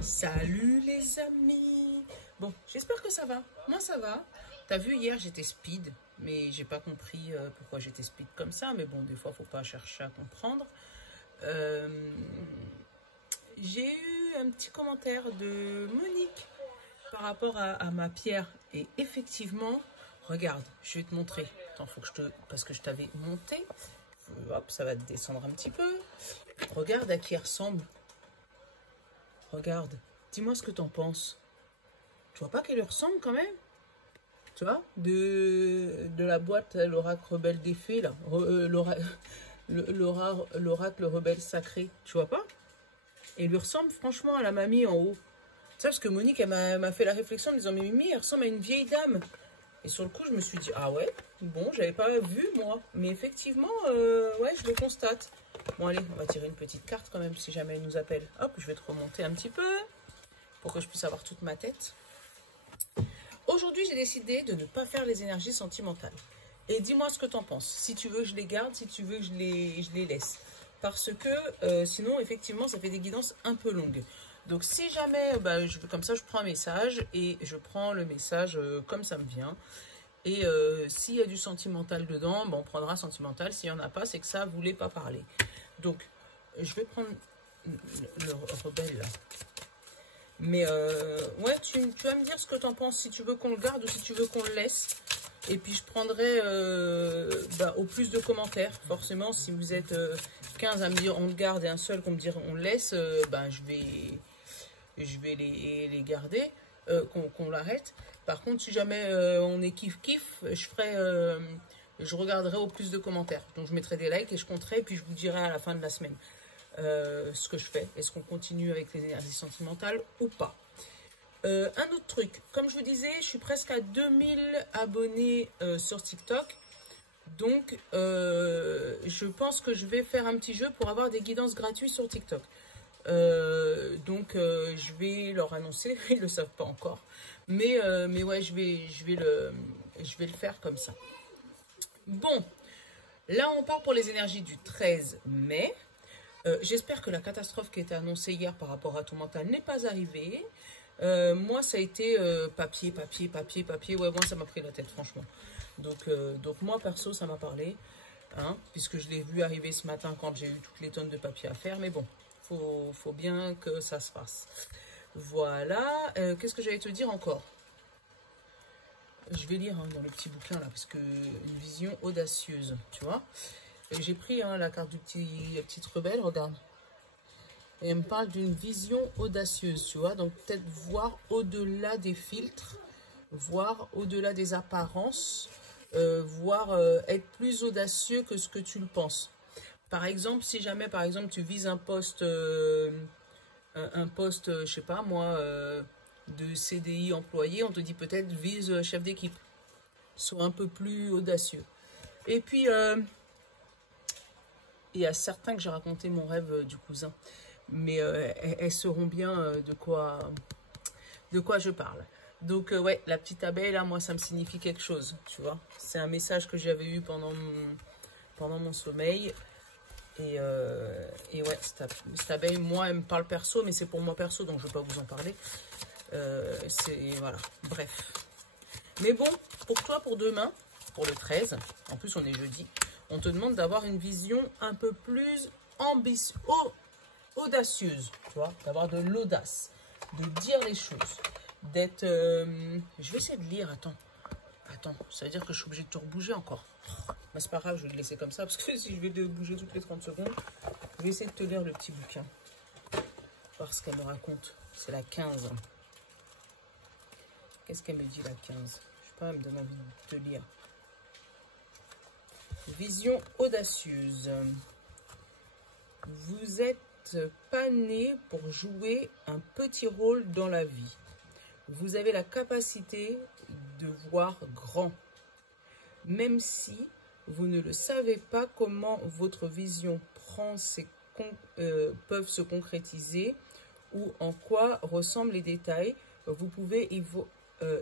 Salut les amis. Bon, j'espère que ça va. Moi ça va. T'as vu hier j'étais speed, mais j'ai pas compris pourquoi j'étais speed comme ça. Mais bon, des fois faut pas chercher à comprendre. Euh, j'ai eu un petit commentaire de Monique par rapport à ma pierre. Et effectivement, regarde, je vais te montrer. Attends, faut que parce que je t'avais monté. Hop, ça va te descendre un petit peu. Regarde à qui elle ressemble. Regarde, dis-moi ce que t'en penses. Tu vois pas qu'elle lui ressemble quand même? Tu vois, de la boîte, l'oracle rebelle des fées, là. L'oracle rebelle sacré. Tu vois pas? Elle lui ressemble franchement à la mamie en haut. Tu sais, parce que Monique, elle m'a fait la réflexion en disant, mais Mimi, elle ressemble à une vieille dame. Et sur le coup, je me suis dit, ah ouais, bon, j'avais pas vu, moi. Mais effectivement, ouais, je le constate. Bon, allez, on va tirer une petite carte quand même, si jamais elle nous appelle. Hop, je vais te remonter un petit peu, pour que je puisse avoir toute ma tête. Aujourd'hui, j'ai décidé de ne pas faire les énergies sentimentales. Et dis-moi ce que tu en penses. Si tu veux, je les garde. Si tu veux, je les laisse. Parce que sinon, effectivement, ça fait des guidances un peu longues. Donc, si jamais, comme ça, je prends un message et je prends le message comme ça me vient. Et s'il y a du sentimental dedans, on prendra sentimental. S'il n'y en a pas, c'est que ça ne voulait pas parler. Donc, je vais prendre le rebelle, là. Mais ouais, tu vas me dire ce que tu en penses, si tu veux qu'on le garde ou si tu veux qu'on le laisse. Et puis je prendrai au plus de commentaires. Forcément, si vous êtes 15 à me dire on le garde et un seul qu'on me dire on le laisse, je vais les garder, qu'on l'arrête. Par contre, si jamais on est kiff-kiff, je regarderai au plus de commentaires. Donc je mettrai des likes et je compterai et puis je vous dirai à la fin de la semaine. Ce que je fais. Est-ce qu'on continue avec les énergies sentimentales ou pas? Un autre truc, comme je vous disais, je suis presque à 2000 abonnés sur TikTok. Donc, je pense que je vais faire un petit jeu pour avoir des guidances gratuites sur TikTok. Je vais leur annoncer, ils ne le savent pas encore. Mais ouais, je vais le faire comme ça. Bon, là on part pour les énergies du 13 mai. J'espère que la catastrophe qui était annoncée hier par rapport à ton mental n'est pas arrivée. Moi, ça a été papier. Ouais, moi, ça m'a pris la tête, franchement. Donc moi, perso, ça m'a parlé. Hein, puisque je l'ai vu arriver ce matin quand j'ai eu toutes les tonnes de papier à faire. Mais bon, faut bien que ça se fasse. Voilà. Qu'est-ce que j'allais te dire encore? Je vais lire dans le petit bouquin, là, parce que une vision audacieuse, tu vois. J'ai pris la carte du petite rebelle, regarde. Et elle me parle d'une vision audacieuse, tu vois. Donc peut-être voir au-delà des filtres, voir au-delà des apparences, être plus audacieux que ce que tu le penses. Par exemple, si jamais, par exemple, tu vises un poste, je sais pas moi, de CDI employé, on te dit peut-être vise chef d'équipe. Sois un peu plus audacieux. Et puis... il y a certains que j'ai raconté mon rêve du cousin. Mais elles sauront bien de quoi je parle. Donc, ouais, la petite abeille, là, moi, ça me signifie quelque chose, tu vois. C'est un message que j'avais eu pendant mon sommeil. Et ouais, cette abeille, moi, elle me parle perso, mais c'est pour moi perso, donc je ne vais pas vous en parler. Voilà, bref. Mais bon, pour toi, pour demain, pour le 13, en plus, on est jeudi, on te demande d'avoir une vision un peu plus audacieuse, tu vois, d'avoir de l'audace, de dire les choses, d'être... je vais essayer de lire, attends, ça veut dire que je suis obligée de te rebouger encore. Mais c'est pas grave, je vais le laisser comme ça, parce que si je vais te bouger toutes les 30 secondes, je vais essayer de te lire le petit bouquin, voir ce qu'elle me raconte. C'est la 15. Qu'est-ce qu'elle me dit, la 15? Je sais pas, elle me donne envie de te lire. Vision audacieuse. Vous êtes pas né pour jouer un petit rôle dans la vie. Vous avez la capacité de voir grand. Même si vous ne le savez pas comment votre vision peuvent se concrétiser ou en quoi ressemblent les détails, vous pouvez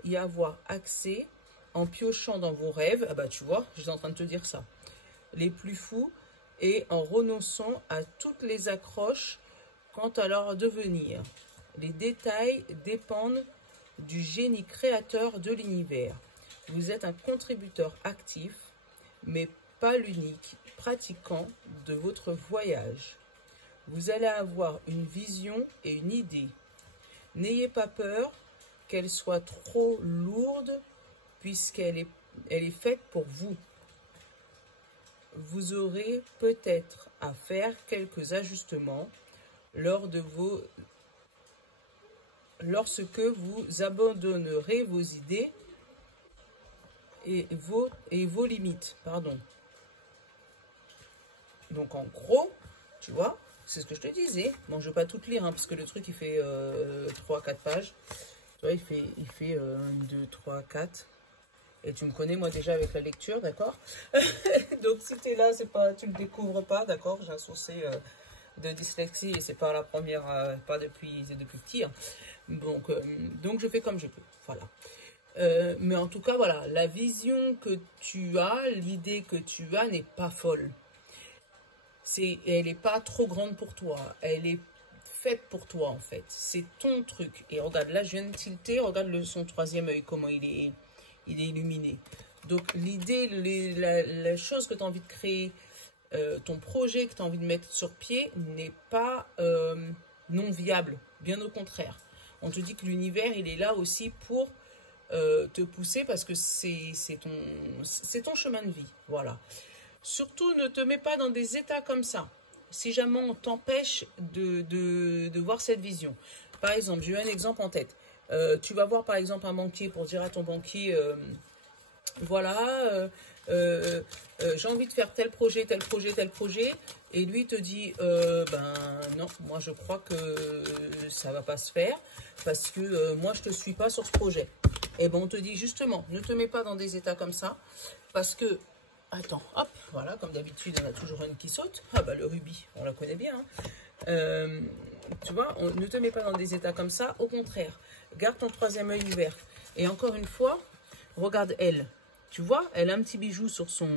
y avoir accès en piochant dans vos rêves. Ah bah tu vois, je suis en train de te dire ça. Les plus fous et en renonçant à toutes les accroches quant à leur devenir. Les détails dépendent du génie créateur de l'univers. Vous êtes un contributeur actif, mais pas l'unique pratiquant de votre voyage. Vous allez avoir une vision et une idée. N'ayez pas peur qu'elle soit trop lourde puisqu'elle est faite pour vous. Vous aurez peut-être à faire quelques ajustements lorsque vous abandonnerez vos idées et vos limites. Pardon. Donc en gros, tu vois, c'est ce que je te disais. Bon, je ne vais pas tout lire, hein, parce que le truc, il fait 3-4 pages. Tu vois, il fait 1, 2, 3, 4. Et tu me connais, moi, déjà, avec la lecture, d'accord? Donc, si tu es là, tu ne le découvres pas, d'accord? J'ai un souci de dyslexie et c'est pas la première, pas depuis petit. Hein. Donc, je fais comme je peux. Voilà. Mais en tout cas, voilà, la vision que tu as, l'idée que tu as n'est pas folle. Elle n'est pas trop grande pour toi. Elle est faite pour toi, en fait. C'est ton truc. Et regarde, là, je viens de tilter. Regarde son troisième œil, comment il est illuminé. Donc, l'idée, la chose que tu as envie de créer, ton projet que tu as envie de mettre sur pied n'est pas non viable. Bien au contraire. On te dit que l'univers, il est là aussi pour te pousser parce que c'est ton chemin de vie. Voilà. Surtout, ne te mets pas dans des états comme ça. Si jamais on t'empêche de voir cette vision. Par exemple, j'ai eu un exemple en tête. Tu vas voir par exemple un banquier pour dire à ton banquier, voilà, j'ai envie de faire tel projet, tel projet, tel projet. Et lui te dit, ben non, moi je crois que ça va pas se faire parce que moi je te suis pas sur ce projet. Et ben on te dit justement, ne te mets pas dans des états comme ça parce que attends, hop, voilà, comme d'habitude, on a toujours une qui saute. Ah bah le rubis, on la connaît bien. Hein. Tu vois, ne te mets pas dans des états comme ça. Au contraire, garde ton troisième œil ouvert. Et encore une fois, regarde elle. Tu vois, elle a un petit bijou sur ton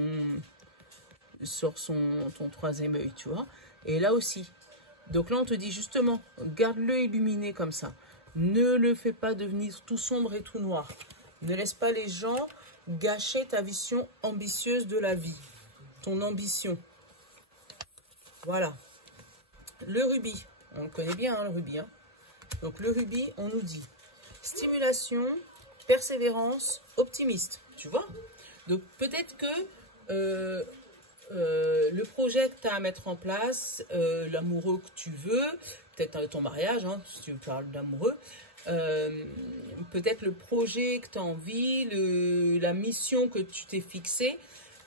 troisième œil, tu vois. Et là aussi. Donc là, on te dit justement, garde-le illuminé comme ça. Ne le fais pas devenir tout sombre et tout noir. Ne laisse pas les gens gâcher ta vision ambitieuse de la vie, ton ambition. Voilà. Le rubis, on le connaît bien, hein, le rubis. Hein. Donc le rubis, on nous dit stimulation, persévérance, optimiste. Tu vois? Donc peut-être que le projet que tu as à mettre en place, l'amoureux que tu veux, peut-être ton mariage, hein, si tu parles d'amoureux, peut-être le projet que tu as envie, la mission que tu t'es fixée,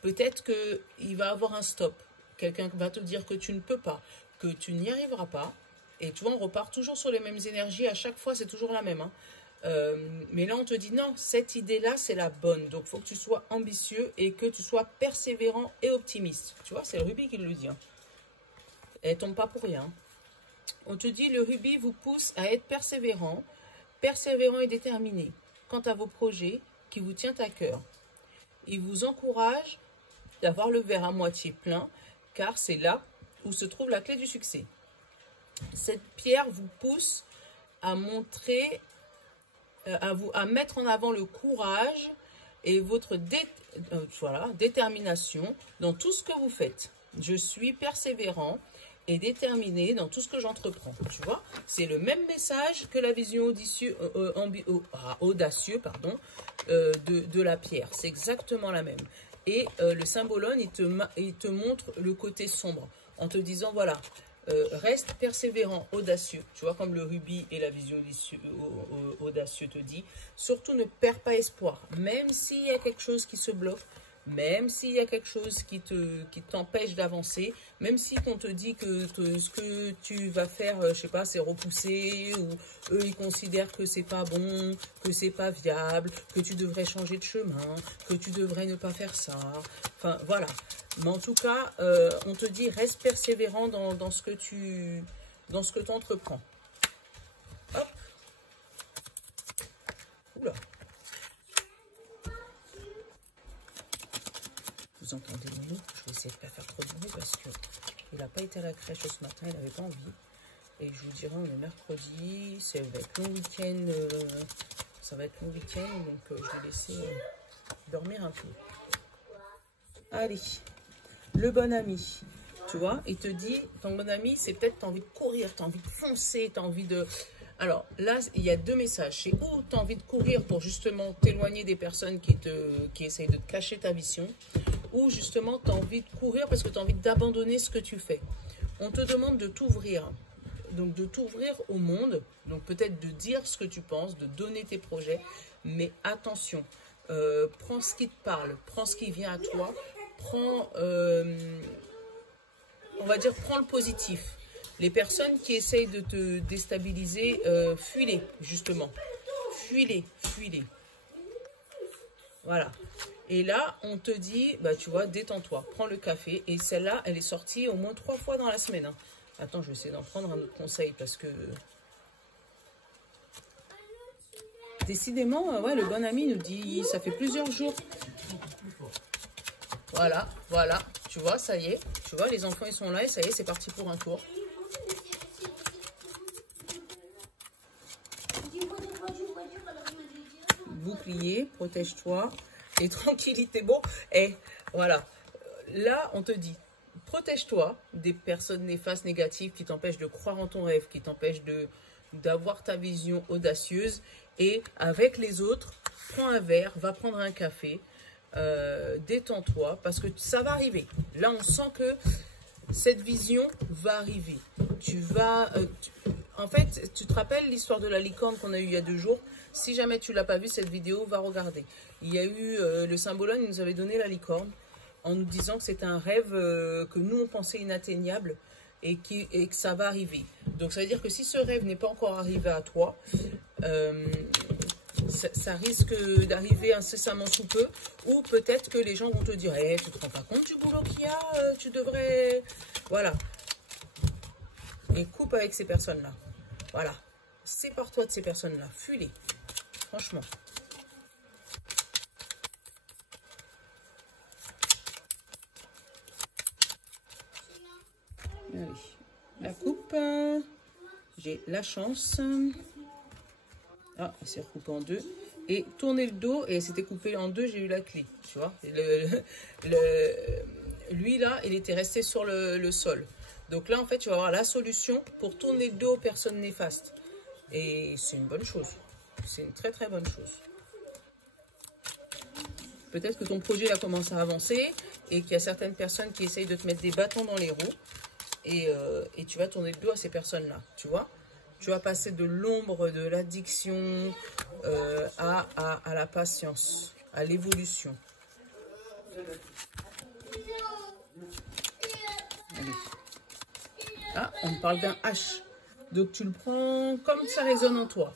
peut-être qu'il va avoir un stop. Quelqu'un va te dire que tu ne peux pas, que tu n'y arriveras pas. Et tu vois, on repart toujours sur les mêmes énergies. À chaque fois, c'est toujours la même. Hein. Mais là, on te dit non, cette idée-là, c'est la bonne. Donc, il faut que tu sois ambitieux et que tu sois persévérant et optimiste. Tu vois, c'est le rubis qui le dit. Hein. Elle ne tombe pas pour rien. On te dit, le rubis vous pousse à être persévérant et déterminé quant à vos projets qui vous tiennent à cœur. Il vous encourage d'avoir le verre à moitié plein, car c'est là où se trouve la clé du succès. Cette pierre vous pousse à montrer, à mettre en avant le courage et votre détermination dans tout ce que vous faites. Je suis persévérant et déterminé dans tout ce que j'entreprends. Tu vois, c'est le même message que la vision audacieux de la pierre. C'est exactement la même. Et le symbolone, il te montre le côté sombre en te disant, voilà, reste persévérant, audacieux. Tu vois, comme le rubis et la vision audacieux te dit. Surtout, ne perds pas espoir. Même s'il y a quelque chose qui se bloque, même s'il y a quelque chose qui t'empêche d'avancer, même si on te dit que ce que tu vas faire, je sais pas, c'est repoussé, ou eux, ils considèrent que c'est pas bon, que c'est pas viable, que tu devrais changer de chemin, que tu devrais ne pas faire ça. Enfin, voilà. Mais en tout cas, on te dit, reste persévérant dans ce que tu entreprends. Hop. Oula. Vous entendez le loup? Je vais essayer de ne pas faire trop de bruit parce qu'il n'a pas été à la crèche ce matin, il n'avait pas envie. Et je vous dirai, on est mercredi, ça va être long week-end, ça va être long week-end, donc je vais laisser dormir un peu. Allez, le bon ami, tu vois, il te dit, ton bon ami, c'est peut-être tu as envie de courir, tu as envie de foncer, tu as envie de... Alors là, il y a deux messages. C'est où tu as envie de courir pour justement t'éloigner des personnes qui essayent de te cacher ta vision, ou justement tu as envie de courir parce que tu as envie d'abandonner ce que tu fais. On te demande de t'ouvrir, donc de t'ouvrir au monde, donc peut-être de dire ce que tu penses, de donner tes projets, mais attention, prends ce qui te parle, prends ce qui vient à toi, prends, on va dire, prends le positif. Les personnes qui essayent de te déstabiliser, fuis-les, justement. Fuis-les, fuis-les. Voilà. Et là, on te dit, bah tu vois, détends-toi, prends le café. Et celle-là, elle est sortie au moins 3 fois dans la semaine. Hein. Attends, je vais essayer d'en prendre un autre conseil parce que... Décidément, ouais, le bon ami nous dit, ça fait plusieurs jours. Voilà, voilà. Tu vois, ça y est. Tu vois, les enfants, ils sont là et ça y est, c'est parti pour un tour. Bouclier, protège-toi et tranquillité. Bon, et voilà. Là, on te dit, protège-toi des personnes néfastes, négatives qui t'empêchent de croire en ton rêve, qui t'empêchent d'avoir ta vision audacieuse. Et avec les autres, prends un verre, va prendre un café, détends-toi parce que ça va arriver. Là, on sent que cette vision va arriver. Tu vas... En fait, tu te rappelles l'histoire de la licorne qu'on a eue il y a 2 jours? Si jamais tu ne l'as pas vu, cette vidéo, va regarder. Il y a eu, le symbologue nous avait donné la licorne en nous disant que c'était un rêve que nous, on pensait inatteignable et que ça va arriver. Donc, ça veut dire que si ce rêve n'est pas encore arrivé à toi, ça risque d'arriver incessamment sous peu, ou peut-être que les gens vont te dire hey, tu ne te rends pas compte du boulot qu'il y a, tu devrais... Voilà. Et coupe avec ces personnes-là. Voilà. Sépare-toi de ces personnes-là. Fuis-les. Franchement. Allez. La coupe. J'ai la chance. Ah, elle s'est recoupée en 2. Et tourner le dos, et elle s'était coupée en 2, j'ai eu la clé. Tu vois, lui, là, il était resté sur le sol. Donc là, en fait, tu vas avoir la solution pour tourner le dos aux personnes néfastes. Et c'est une bonne chose. C'est une très, très bonne chose. Peut-être que ton projet a commencé à avancer et qu'il y a certaines personnes qui essayent de te mettre des bâtons dans les roues. Et tu vas tourner le dos à ces personnes-là, tu vois. Tu vas passer de l'ombre de l'addiction à la patience, à l'évolution. Allez. Ah, on me parle d'un H. Donc, tu le prends comme ça résonne en toi.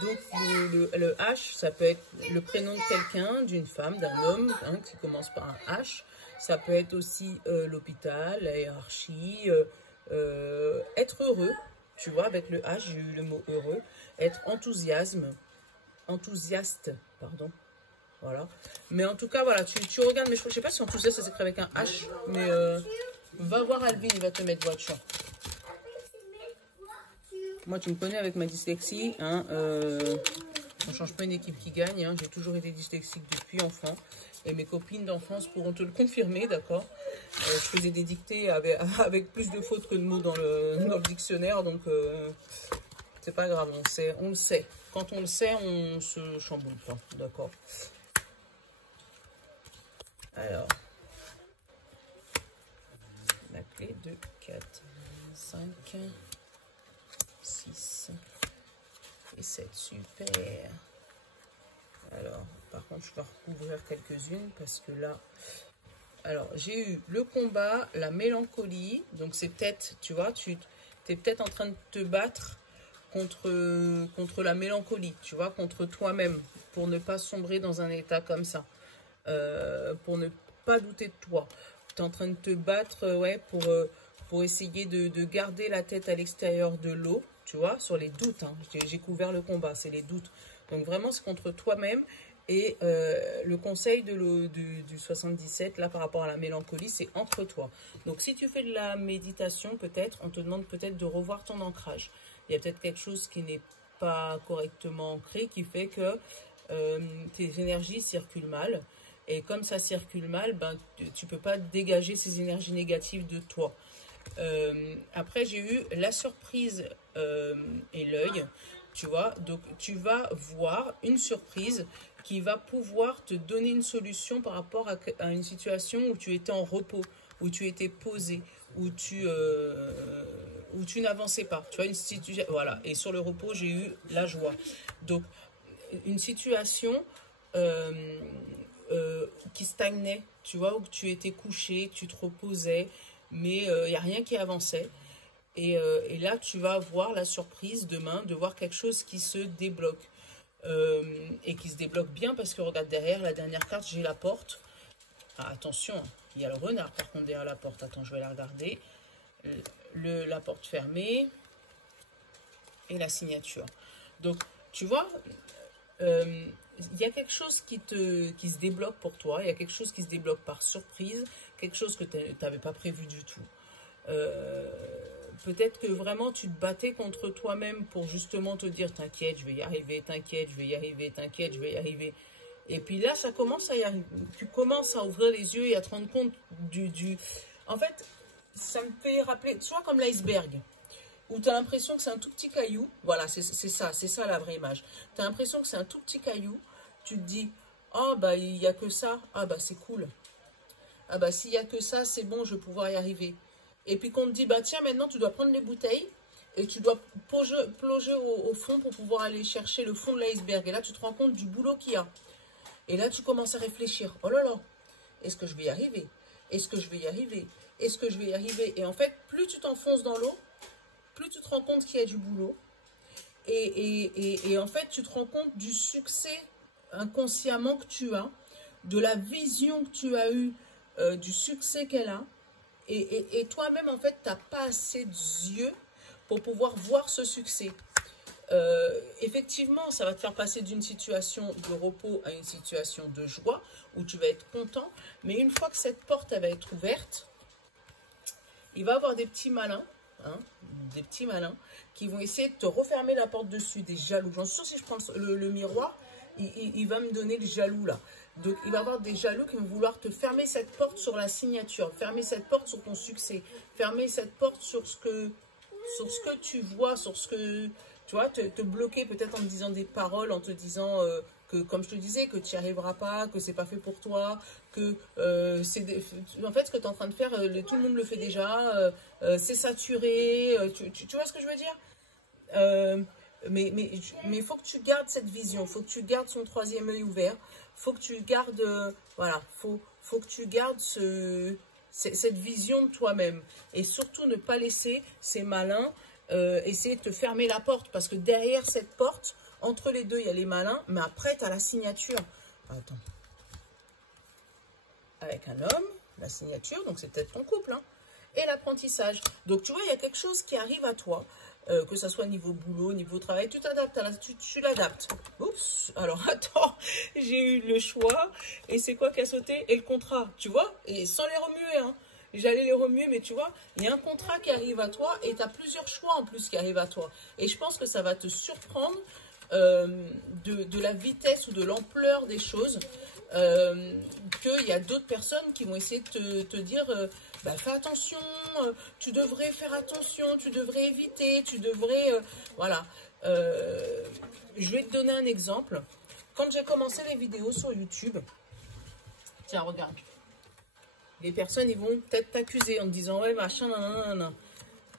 Donc, le H, ça peut être le prénom de quelqu'un, d'une femme, d'un homme, hein, qui commence par un H. Ça peut être aussi l'hôpital, la hiérarchie, être heureux. Tu vois, avec le H, j'ai eu le mot heureux. Être enthousiaste, pardon. Voilà. Mais en tout cas, voilà, tu regardes, mais je ne sais pas si enthousiaste, ça s'écrit avec un H, mais va voir Alvin, il va te mettre voiture. Moi, tu me connais avec ma dyslexie, hein, on ne change pas une équipe qui gagne, hein, j'ai toujours été dyslexique depuis enfant, et mes copines d'enfance pourront te le confirmer, d'accord. Je faisais des dictées avec plus de fautes que de mots dans le dictionnaire, donc c'est pas grave, on le sait. Quand on le sait, on se chamboule pas, d'accord. Alors, la clé de 4, 5, 6 et 7, super. Alors, par contre, je vais recouvrir quelques-unes parce que là... Alors, j'ai eu le combat, la mélancolie. Donc, c'est peut-être, tu vois, tu es peut-être en train de te battre contre la mélancolie, tu vois, contre toi-même, pour ne pas sombrer dans un état comme ça, pour ne pas douter de toi. Tu es en train de te battre, ouais, pour essayer de garder la tête à l'extérieur de l'eau, tu vois, sur les doutes. Hein. J'ai couvert le combat, c'est les doutes. Donc, vraiment, c'est contre toi-même. Et le conseil du 77, là, par rapport à la mélancolie, c'est entre toi. Donc, si tu fais de la méditation, peut-être, on te demande peut-être de revoir ton ancrage. Il y a peut-être quelque chose qui n'est pas correctement ancré, qui fait que tes énergies circulent mal. Et comme ça circule mal, ben, tu ne peux pas dégager ces énergies négatives de toi. Après, j'ai eu la surprise et l'œil, tu vois. Donc, tu vas voir une surprise qui va pouvoir te donner une solution par rapport à une situation où tu étais en repos, où tu étais posé, où tu n'avançais pas. Tu vois, une situation, voilà. Et sur le repos, j'ai eu la joie. Donc, une situation qui stagnait, tu vois, où tu étais couché, tu te reposais, mais il n'y a rien qui avançait. Et là, tu vas avoir la surprise demain de voir quelque chose qui se débloque. Et qui se débloque bien parce que regarde derrière la dernière carte, j'ai la porte. Ah, attention, il y a le renard par contre derrière la porte. Attends, je vais la regarder. La porte fermée et la signature. Donc, tu vois, il y a quelque chose qui se débloque pour toi. Il y a quelque chose qui se débloque par surprise. Quelque chose que tu n'avais pas prévu du tout. Peut-être que vraiment tu te battais contre toi-même pour justement te dire t'inquiète, je vais y arriver, t'inquiète, je vais y arriver, t'inquiète, je vais y arriver. Et puis là, ça commence à y arriver. Tu commences à ouvrir les yeux et à te rendre compte En fait, ça me fait rappeler, tu vois, comme l'iceberg, où tu as l'impression que c'est un tout petit caillou. Voilà, c'est ça la vraie image. Tu as l'impression que c'est un tout petit caillou. Tu te dis, oh bah il n'y a que ça, ah bah c'est cool. Ah bah s'il n'y a que ça, c'est bon, je vais pouvoir y arriver. Et puis qu'on te dit, bah tiens, maintenant tu dois prendre les bouteilles et tu dois plonger au fond pour pouvoir aller chercher le fond de l'iceberg. Et là, tu te rends compte du boulot qu'il y a. Et là, tu commences à réfléchir. Oh là là, est-ce que je vais y arriver? Est-ce que je vais y arriver? Est-ce que je vais y arriver? Et en fait, plus tu t'enfonces dans l'eau, plus tu te rends compte qu'il y a du boulot. Et en fait, tu te rends compte du succès inconsciemment que tu as, de la vision que tu as eue, du succès qu'elle a. Et toi-même, en fait, tu n'as pas assez d'yeux pour pouvoir voir ce succès. Effectivement, ça va te faire passer d'une situation de repos à une situation de joie, où tu vas être content. Mais une fois que cette porte elle va être ouverte, il va y avoir des petits malins, hein, des petits malins, qui vont essayer de te refermer la porte dessus, des jaloux. J'en suis sûre, si je prends le miroir, il va me donner le jaloux là. Donc, il va y avoir des jaloux qui vont vouloir te fermer cette porte sur la signature, fermer cette porte sur ton succès, fermer cette porte sur ce que tu vois, sur ce que, tu vois, te bloquer peut-être en te disant des paroles, en te disant que, comme je te disais, que tu n'y arriveras pas, que c'est pas fait pour toi, que en fait, ce que tu es en train de faire, tout le monde le fait déjà, c'est saturé, tu vois ce que je veux dire? Mais il faut que tu gardes cette vision, il faut que tu gardes son troisième œil ouvert, il faut que tu gardes, voilà, faut que tu gardes cette vision de toi-même. Et surtout ne pas laisser ces malins essayer de te fermer la porte. Parce que derrière cette porte, entre les deux, il y a les malins, mais après, tu as la signature. Attends. Avec un homme, la signature, donc c'est peut-être ton couple, hein, et l'apprentissage. Donc, tu vois, il y a quelque chose qui arrive à toi. Que ça soit niveau boulot, niveau travail, tu t'adaptes, tu l'adaptes. Oups, alors attends, j'ai eu le choix, et c'est quoi qui a sauté? Et le contrat, tu vois? Et sans les remuer, hein. J'allais les remuer, mais tu vois, il y a un contrat qui arrive à toi, et tu as plusieurs choix en plus qui arrivent à toi. Et je pense que ça va te surprendre de la vitesse ou de l'ampleur des choses, qu'il y a d'autres personnes qui vont essayer de te dire... bah, fais attention, tu devrais faire attention, tu devrais éviter, tu devrais... voilà. Je vais te donner un exemple. Quand j'ai commencé les vidéos sur YouTube, tiens, regarde. Les personnes, ils vont peut-être t'accuser en te disant, ouais, machin, nanana.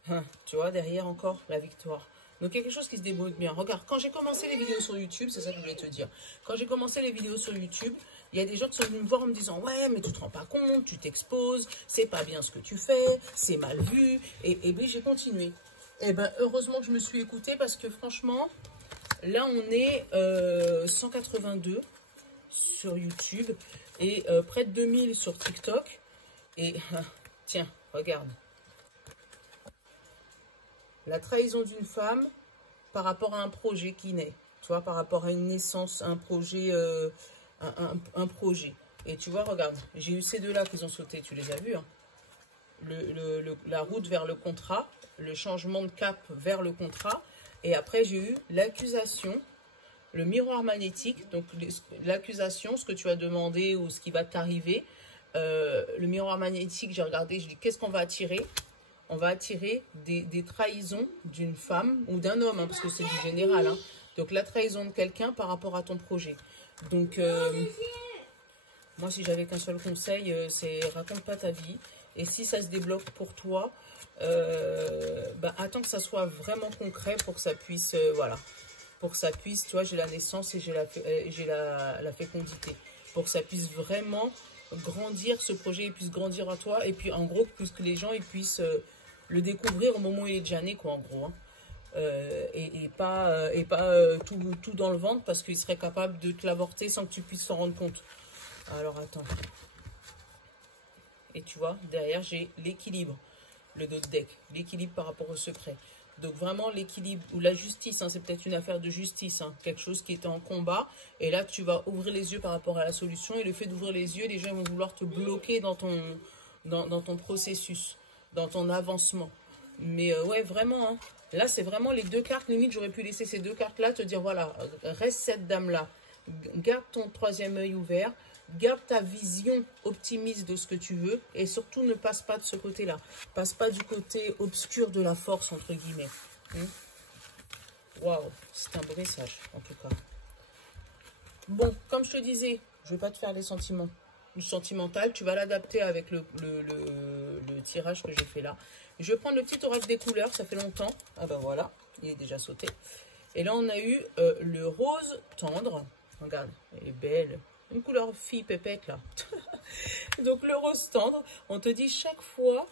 Hein, tu vois, derrière encore, la victoire. Donc, quelque chose qui se débrouille bien. Regarde, quand j'ai commencé les vidéos sur YouTube, c'est ça que je voulais te dire. Quand j'ai commencé les vidéos sur YouTube, il y a des gens qui sont venus me voir en me disant, ouais, mais tu te rends pas compte, tu t'exposes, c'est pas bien ce que tu fais, c'est mal vu. Et puis, j'ai continué. Et ben, heureusement que je me suis écoutée parce que franchement, là, on est 182 sur YouTube et près de 2000 sur TikTok. Et tiens, regarde. La trahison d'une femme par rapport à un projet qui naît. Tu vois, par rapport à une naissance, un projet un projet. Et tu vois, regarde, j'ai eu ces deux-là qui ont sauté, tu les as vus, hein. La route vers le contrat, le changement de cap vers le contrat. Et après, j'ai eu l'accusation, le miroir magnétique. Donc, l'accusation, ce que tu as demandé ou ce qui va t'arriver. Le miroir magnétique, j'ai regardé, je dis, qu'est-ce qu'on va attirer? On va attirer des trahisons d'une femme ou d'un homme, hein, parce que c'est du général. Hein. Donc, la trahison de quelqu'un par rapport à ton projet. Donc, moi, si j'avais qu'un seul conseil, c'est raconte pas ta vie. Et si ça se débloque pour toi, attends que ça soit vraiment concret pour que ça puisse, voilà. Pour que ça puisse, tu vois, j'ai la naissance et j'ai la fécondité. Pour que ça puisse vraiment grandir, ce projet puisse grandir à toi. Et puis, en gros, que les gens ils puissent le découvrir au moment où il est déjà né, quoi, en gros. Hein. Et pas tout dans le ventre parce qu'il serait capable de te l'avorter sans que tu puisses s'en rendre compte. Alors, attends. Et tu vois, derrière, j'ai l'équilibre, le dos de deck, l'équilibre par rapport au secret. Donc, vraiment, l'équilibre ou la justice, hein, c'est peut-être une affaire de justice, hein, quelque chose qui était en combat. Et là, tu vas ouvrir les yeux par rapport à la solution. Et le fait d'ouvrir les yeux, les gens vont vouloir te bloquer dans ton processus, dans ton avancement. Mais ouais, vraiment, hein, là, c'est vraiment les deux cartes. Limite, j'aurais pu laisser ces deux cartes-là, te dire, voilà, reste cette dame-là. Garde ton troisième œil ouvert. Garde ta vision optimiste de ce que tu veux et surtout ne passe pas de ce côté-là. Passe pas du côté obscur de la force, entre guillemets. Waouh, c'est un beau message, en tout cas. Bon, comme je te disais, je ne vais pas te faire les sentiments. Du sentimental, tu vas l'adapter avec le tirage que j'ai fait là. Je vais prendre le petit oracle des couleurs, ça fait longtemps. Ah ben voilà, il est déjà sauté. Et là, on a eu le rose tendre. Regarde, elle est belle. Une couleur fille pépette là. Donc le rose tendre, on te dit chaque fois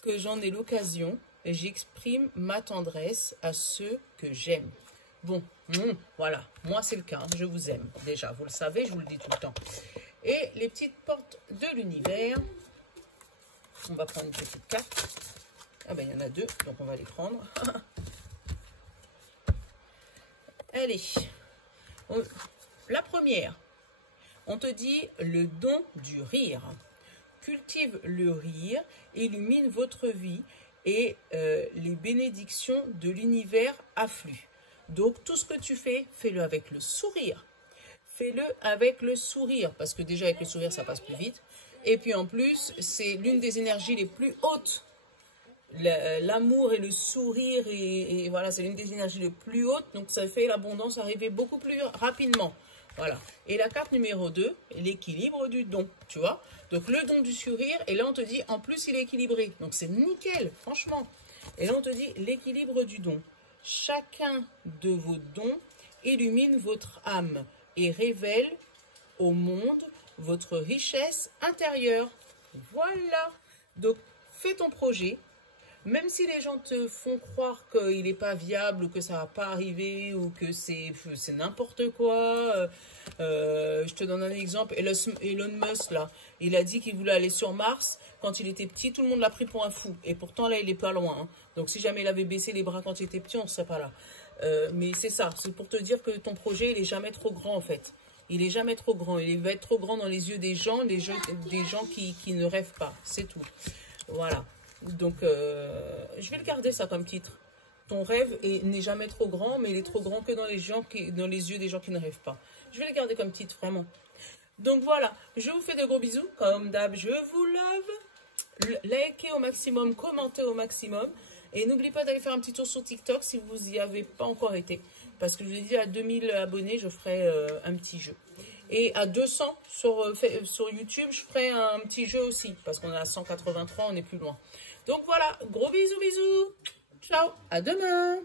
que j'en ai l'occasion, j'exprime ma tendresse à ceux que j'aime. Bon, voilà, moi c'est le cas, hein, je vous aime déjà, vous le savez, je vous le dis tout le temps. Et les petites portes de l'univers, on va prendre une petite carte. Ah ben il y en a deux, donc on va les prendre. Allez, la première. On te dit le don du rire. Cultive le rire, illumine votre vie et les bénédictions de l'univers affluent. Donc tout ce que tu fais, fais-le avec le sourire. Fais-le avec le sourire, parce que déjà avec le sourire, ça passe plus vite. Et puis en plus, c'est l'une des énergies les plus hautes. L'amour et le sourire, et voilà, c'est l'une des énergies les plus hautes. Donc ça fait l'abondance arriver beaucoup plus rapidement. Voilà. Et la carte numéro 2, l'équilibre du don, tu vois. Donc, le don du sourire, et là, on te dit, en plus, il est équilibré. Donc, c'est nickel, franchement. Et là, on te dit, l'équilibre du don. Chacun de vos dons illumine votre âme et révèle au monde votre richesse intérieure. Voilà. Donc, fais ton projet. Même si les gens te font croire qu'il n'est pas viable, ou que ça ne va pas arriver, ou que c'est n'importe quoi. Je te donne un exemple. Elon Musk, là, il a dit qu'il voulait aller sur Mars. Quand il était petit, tout le monde l'a pris pour un fou. Et pourtant, là, il n'est pas loin. Hein. Donc, si jamais il avait baissé les bras quand il était petit, on ne serait pas là. Mais c'est ça. C'est pour te dire que ton projet, il n'est jamais trop grand, en fait. Il n'est jamais trop grand. Il va être trop grand dans les yeux des gens, des gens qui ne rêvent pas. C'est tout. Voilà. Donc, je vais le garder ça comme titre. Ton rêve n'est jamais trop grand, mais il est trop grand que dans les yeux des gens qui ne rêvent pas. Je vais le garder comme titre, vraiment. Donc voilà, je vous fais de gros bisous. Comme d'hab, je vous love. Likez au maximum, commentez au maximum. Et n'oubliez pas d'aller faire un petit tour sur TikTok si vous n'y avez pas encore été. Parce que je vous ai dit, à 2000 abonnés, je ferai un petit jeu. Et à 200 sur YouTube, je ferai un petit jeu aussi. Parce qu'on est à 183, on est plus loin. Donc voilà, gros bisous, bisous. Ciao, à demain.